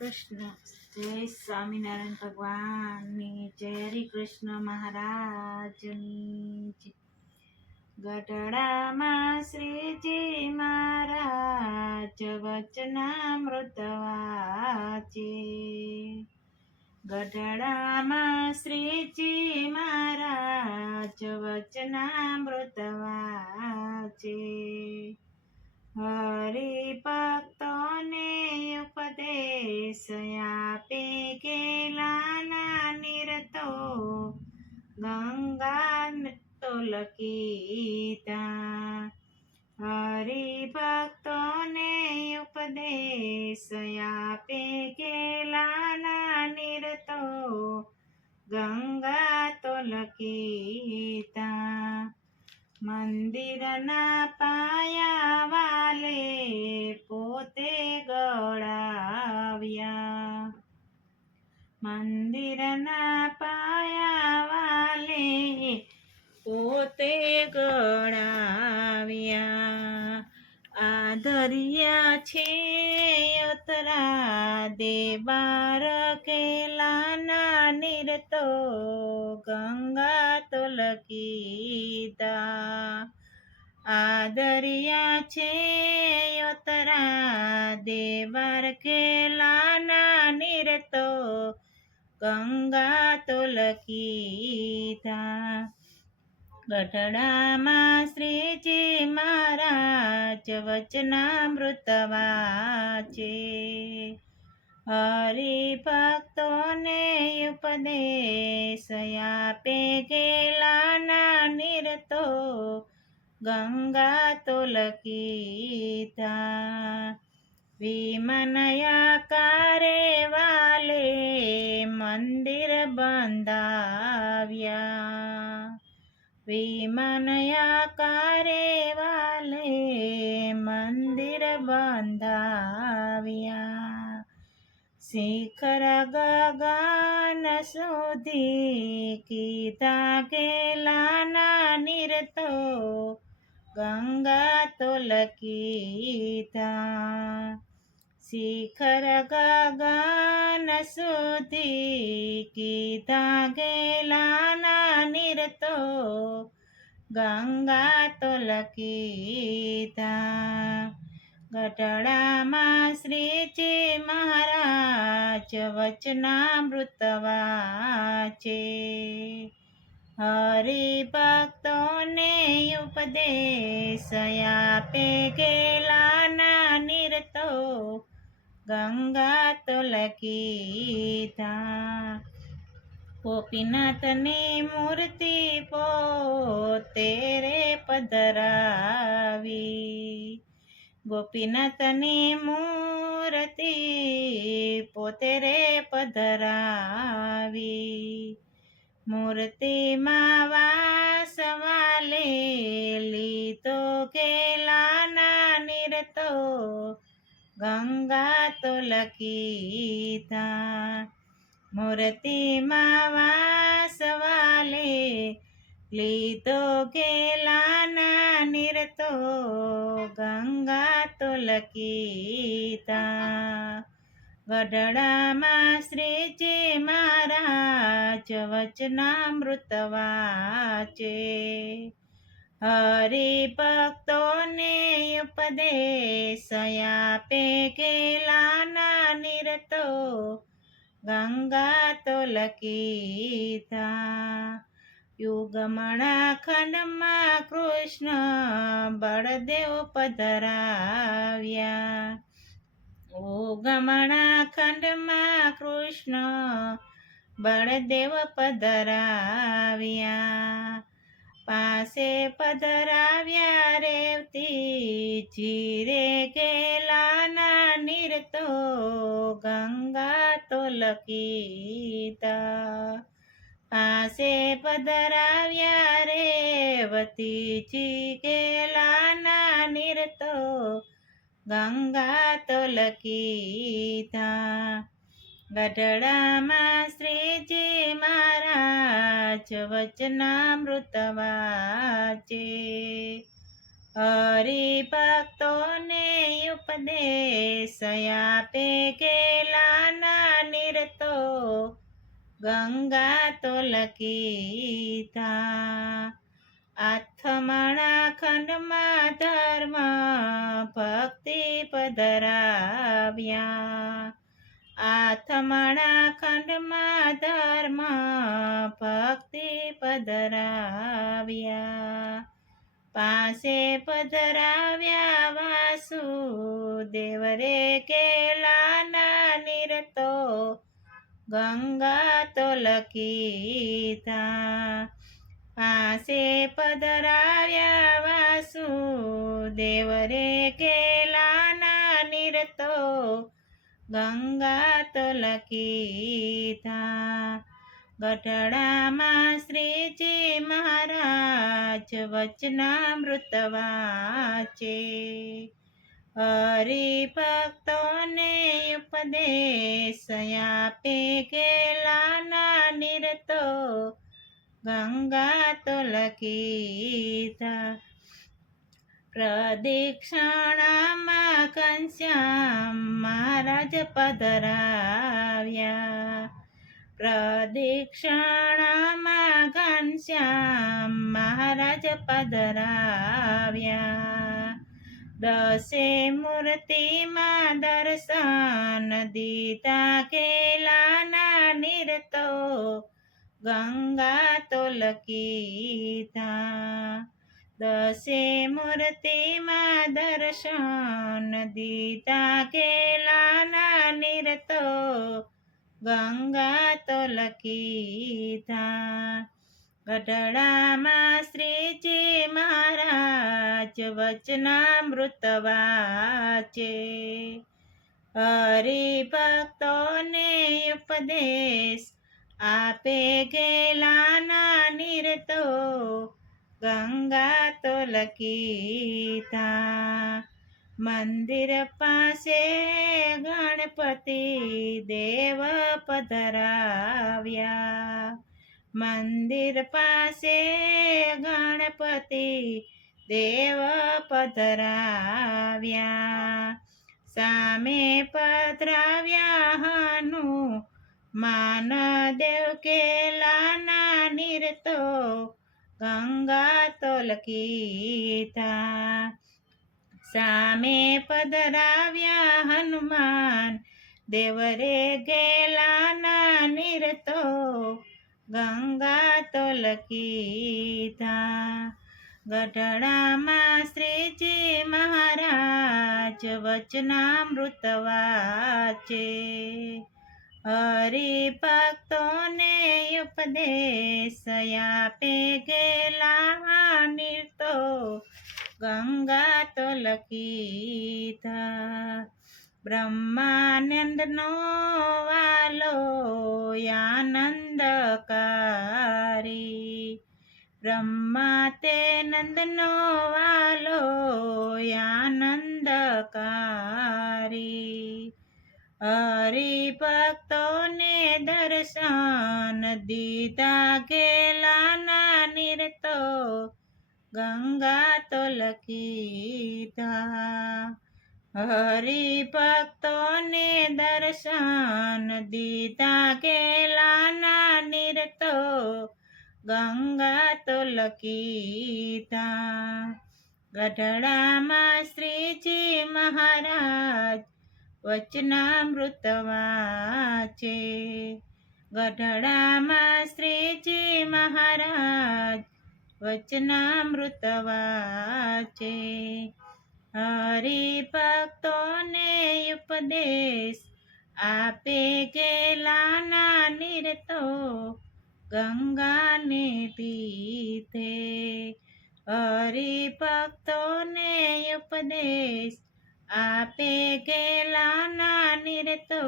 કૃષ્ણ. જય સ્વામિનારાયણ ભગવાનની જય હરિ કૃષ્ણ મહારાજની. ગઢડામાં શ્રીજી મહારાજ વચનામૃત વાચે. ગઢડામાં શ્રીજી મહારાજ વચનામૃત વાચે. હરિ ભક્તોને ઉપદેશ આપે કેલાના નિરતો. ગંગા તુલકીતા હરિ ભક્તોને ઉપદેશ આપે કેલાના નિરતો. ગંગા તુલકીતા મંદિરના પાયા વાલે પોતે ગળાવ્યા. મંદિરના પાયા વાલે પોતે ગળાવ્યા. આદરિયા છે અતરા દેબાર નાનીર તો ગંગા તુલકીતા આદરિયા છે અતરા દેવાર નાનીર તો ગંગા તુલકીતા ગઢડામાં શ્રીજી મહારાજ વચનામૃત વાચે. હરિ ભક્તોને ઉપદેશ આપે ગેલાના નિરતો ગંગા તુલકીતા વિમનયાકારે વાલે મંદિર બંધાવ્યા. વિમનયાકારે વાલે મંદિર બંધાવ્યા. શિખર ગગન સુધી કીધા ગેલાના નિરતો ગંગા તુલકીતા શિખર ગગન સુધી કીધા ગેલાના નિરતો ગંગા તુલકીતા ગઢડામાં શ્રીજી મહારાજ વચનામૃત વાચે હરિ ભક્તોને ઉપદેશ આપે ગેલાના નિરતો ગંગા તુલકીતા ગોપીનાથની મૂર્તિ પોતે રે પધરાવી. ગોપીનાથની મૂર્તિ પોતે રે પધરાવી. મૂર્તિમાં વાસવા લેલી તો કેલાના નિરતો ગંગા તુલકીતા મૂર્તિમાં વાસવાલે લીધો કેલાના નિરતો. ગંગા તુલકીતા ગઢડામાં શ્રીજી મહારાજ વચનામૃત વાચે. હરિ ભક્તોને ઉપદેશ આપે કેલાના નિરતો, ગંગા તુલકીતા યુગમણા ખંડમાં કૃષ્ણ બળદેવ પધરાવ્યા. ગમણા ખંડમાં કૃષ્ણ બળદેવ પધરાવ્યા. પાસે પધરાવ્યા રેવતી જીરે કેલાના નિરતો ગંગા તુલકીતા. પાસે પધરાવ્યા રેવતીજી કેલાના નિરતો ગંગા તુલકીતા. ગઢડામાં શ્રીજી મહારાજ વચનામૃત વાચે. હરિભક્તોને ઉપદેશ આપે નિરતો. ગંગા તો લકીતા આથમણા ખંડમાં ધર્મ ભક્તિ પધરાવ્યા. આથમણા ખંડમાં ધર્મ ભક્તિ પધરાવ્યા પાસે પધરાવ્યા વાસુ દેવરે કેલાના નિરતો ગંગા તો લકીતા પાસે પધરાવ્યા વાસુ દેવરે કેલાના ગંગા તો લકીતા ગઢડામાં શ્રીજી મહારાજ વચનામૃત વાચે હરિભક્તોને ઉપદેશ આપે કેલાના નિરતો ગંગા તો લકીતા પ્રદિક્ષણામાં ઘનશ્યામ મહારાજ પધરાવ્યા. પ્રદિક્ષણામાં ઘનશ્યામ મહારાજ પધરાવ્યા. દસે મૂર્તિમાં દર્શન દીધા કેલાના નિરતો ગંગા તો લકીતા દસે મૂર્તિમાં દર્શન દીધા કેલાના નિરતો, ગંગા તો લકીતા ગઢડામાં શ્રીજી મહારાજ વચનામૃત વાચે. હરિભક્તોને ઉપદેશ આપે ગેલાના નિરતો ગંગા તો લકીતા મંદિર પાસે ગણપતિ દેવ પધરાવ્યા મંદિર પાસે ગણપતિ દેવ પધરાવ્યા સામે પધરાવ્યા હનુ માન દેવ કેલાના નિરતો ગંગા તોલકીતા સામે પધરાવ્યા હનુમાન દેવરે ગેલાના નિરતો ગંગા તોલકીતા ગઢડામાં શ્રીજી મહારાજ વચનામૃત વાચે હરિભક્તોને ઉપદેશ આપે ગેલા નિરતો ગંગા તો લકીતા બ્રહ્માનંદનો વાલો આનંદકારી બ્રહ્મા તે નંદનો વાલો આનંદકારી હરિભક્તોને દર્શન દીધા ગેલાના નિરતો ગંગા તો લકીતા હરિભક્તોને દર્શન દીધા ગેલાના નિરતો ગંગા તો લકીતા ગઢડામાં શ્રીજી મહારાજ વચનામૃત વાચે ગઢડામાં શ્રીજી મહારાજ વચનામૃત વાચે હરિભક્તોને ઉપદેશ આપે ગેલાના નિરતો ગંગાને પીતે હરિભક્તોને ઉપદેશ આપે ગેલાના નિરતો